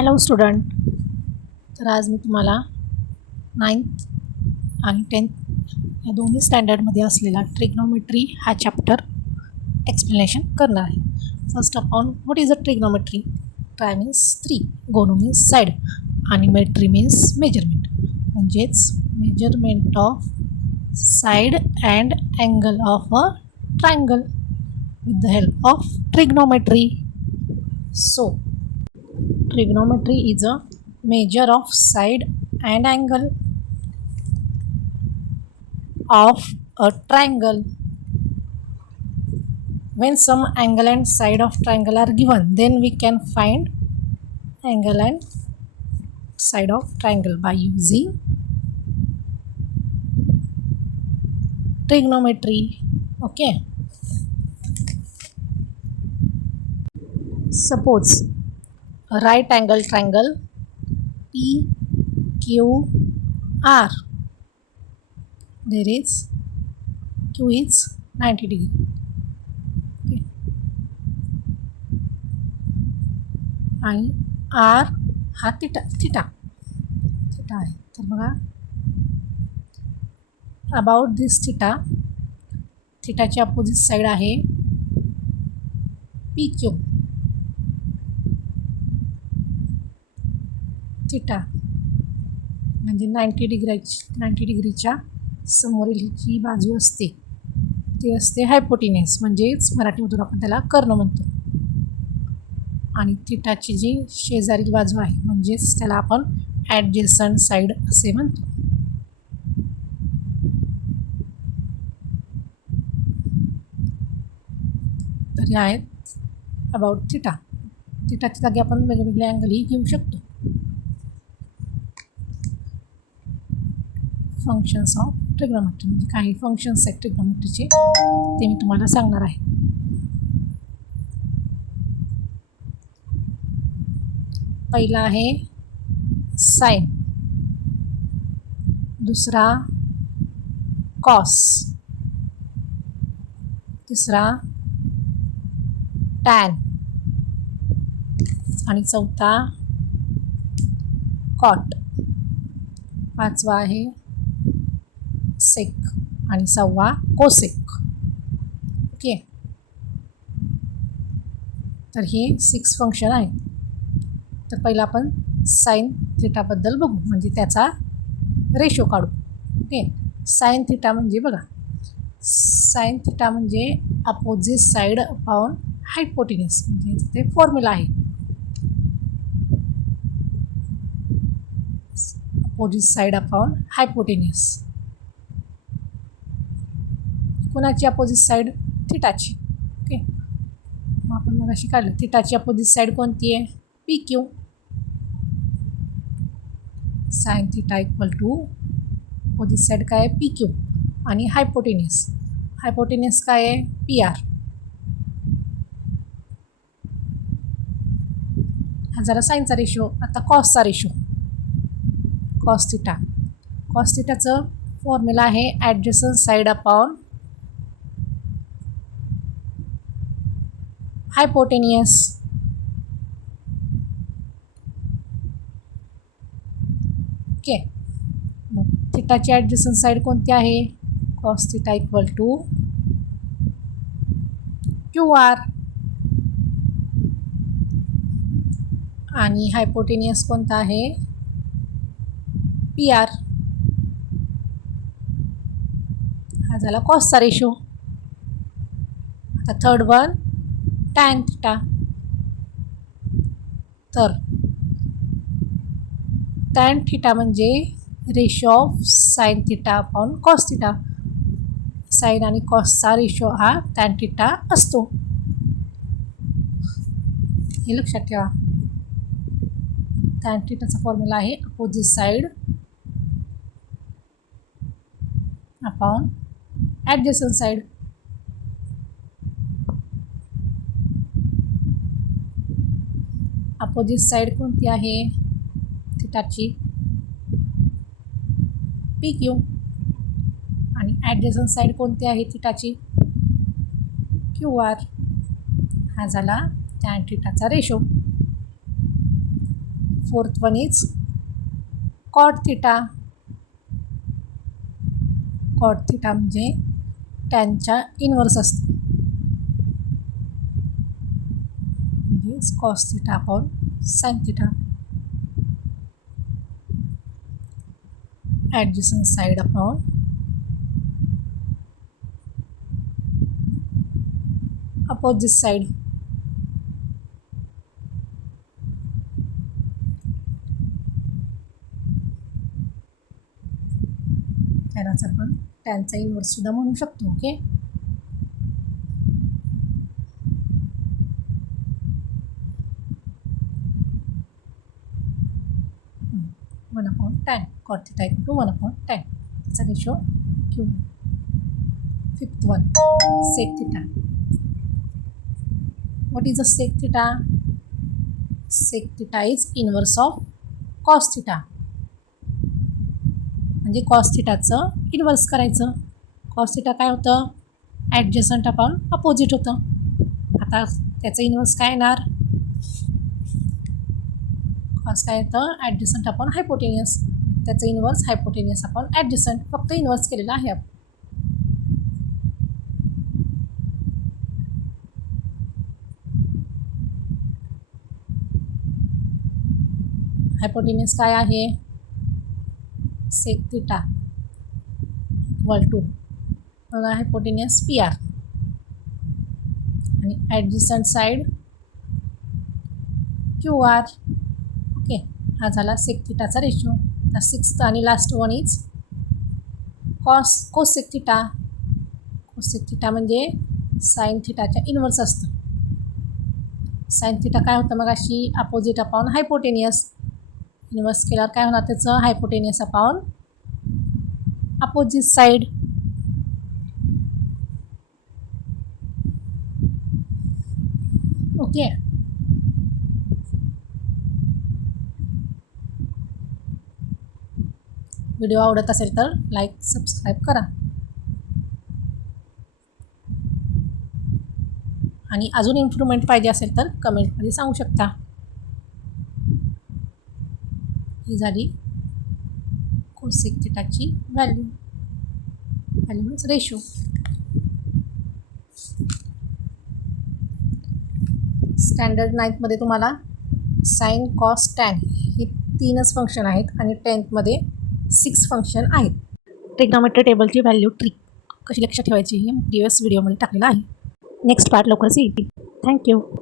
Hello student. तर आज मी तुम्हाला 9th आणि 10th या दोन्ही स्टँडर्डमध्ये असलेला ट्रिग्नोमेट्री हा चॅप्टर एक्सप्लेनेशन करणार आहे. First of all, what is a trigonometry? Try means 3, गोनो मीन्स साईड आणि मेट्री मीन्स मेजरमेंट, म्हणजेच measurement of side and angle of a triangle with the help of trigonometry. So trigonometry is a measure of side and angle of a triangle. When some angle and side of triangle are given, then we can find angle and side of triangle by using trigonometry. Okay. Suppose a right angle triangle PQR. There is Q is 90 degree. Okay. आणि R हा theta आहे. तर बघा, about this थिटाची opposite side आहे PQ. Theta म्हणजे 90 डिग्रीच्या समोरील जी बाजू असते ती असते हायपोटिनेस, म्हणजेच मराठीमधून आपण त्याला कर्ण म्हणतो. आणि थिटाची जी शेजारील बाजू आहे म्हणजेच त्याला आपण ॲडजेसंट साईड असे म्हणतो. तर हे आहेत अबाउट थिटाच्या जागी आपण वेगवेगळे अँगलही घेऊ शकतो. फंक्शन्स ऑफ ट्रिग्नोमेट्री म्हणजे काही फंक्शन्स आहेत ट्रिग्नोमेट्रीचे, ते मी तुम्हाला सांगणार आहे. पहिला आहे साइन, दुसरा कॉस, तिसरा टॅन आणि चौथा कॉट, पाचवा आहे सेक आणि सहावा कोसेक. ओके. तर हे 6 फंक्शन आहेत. तर पहिला आपण साइन थिटाबद्दल बघू, म्हणजे त्याचा रेशो काढू. ओके. साइन थिटा म्हणजे बघा, साइन थिटा म्हणजे अपोजिट साईड अपॉन हायपोटिनेस, म्हणजे ते फॉर्म्युला आहे. Opposite side upon hypotenuse. कोणाची अपोजिट साईड? थिटाची. ओके. मग आपण मग अशी काढलं, थिटाची अपोजिट साईड कोणती आहे? PQ. Sine theta equal to opposite side काय आहे? PQ. आणि हायपोटिनेस काय आहे? PR. हा झाला साईनचा रेशो. आता कॉसचा रेशो, कॉस थिटाचं फॉर्म्युला आहे adjacent side upon hypotenuse. Okay. मग थिटाची ॲडजसंट साईड कोणती आहे? Cos theta equal to QR. आणि हायपोटेनियस कोणता आहे? PR. हा झाला कॉसचा रेशो. आता थर्ड वन टॅन थिटा. तर टॅन थिटा म्हणजे ratio of sine theta upon cos theta. Sine आणि कॉसचा रेशो हा टॅन थिटा असतो, हे लक्षात ठेवा. टॅन थिटाचा फॉर्म्युला आहे opposite side upon ॲडजसंट side. Opposite side कोणती आहे थिटाची? PQ. आणि ॲडजसंट साईड कोणती आहे थिटाची? QR. हा झाला टॅन थिटाचा ratio. Fourth one is cot theta. Cot theta म्हणजे टॅनच्या इनवर्स असतं, म्हणजे cos theta upon sine theta. Adjacent side upon opposite side. त्यालाच आपण टॅनचा इनवर्स सुद्धा म्हणू शकतो. Okay, one upon tan. Cot theta equal to 1/10. त्याचा ratio Q. Fifth one sec theta. What is a sec theta? Sec theta is inverse of cos theta. म्हणजे cos थिटाचं inverse करायचं. कॉस थिटा काय होतं? ॲडजसंट upon opposite होतं. आता त्याचं inverse काय येणार? कॉस काय येतं? ॲडजसंट अपॉन हायपोटेनियस. त्याचं इनवर्स हायपोटेनियस अपॉन ॲडजसंट. फक्त इनवर्स केलेलं आहे आपण. हायपोटेनियस काय आहे? सेक थिटा इक्वल टू बघा हायपोटेनियस पी आर आणि ॲडजसंट साईड क्यू आर. ओके, हा झाला सेक थिटाचा रेशो. आता सिक्स्थ आणि last one is cosec theta. Cosec theta म्हणजे साइन थिटाच्या इनवर्स असतं. साइन थिटा काय होतं मग अशी? Opposite upon hypotenuse. इनवर्स केल्यावर काय होणार त्याचं? Hypotenuse upon opposite side. Okay, video आवडत असेल तर लाईक सबस्क्राईब करा आणि अजून इम्प्रूव्हमेंट पाहिजे असेल तर कमेंटमध्ये सांगू शकता. ही झाली कोसेक थिटाची व्हॅल्यू मीन्स रेशो. स्टँडर्ड 9मध्ये तुम्हाला साइन कॉस टॅन हे 3च फंक्शन आहेत आणि 10थमध्ये 6 फंक्शन आहेत. ट्रिग्नॉमेट्री टेबलची व्हॅल्यू ट्रिक कशी लक्षात ठेवायची हे प्रिवियस व्हिडिओमध्ये टाकलेलं आहे. नेक्स्ट पार्ट लवकरच येईल. थँक्यू.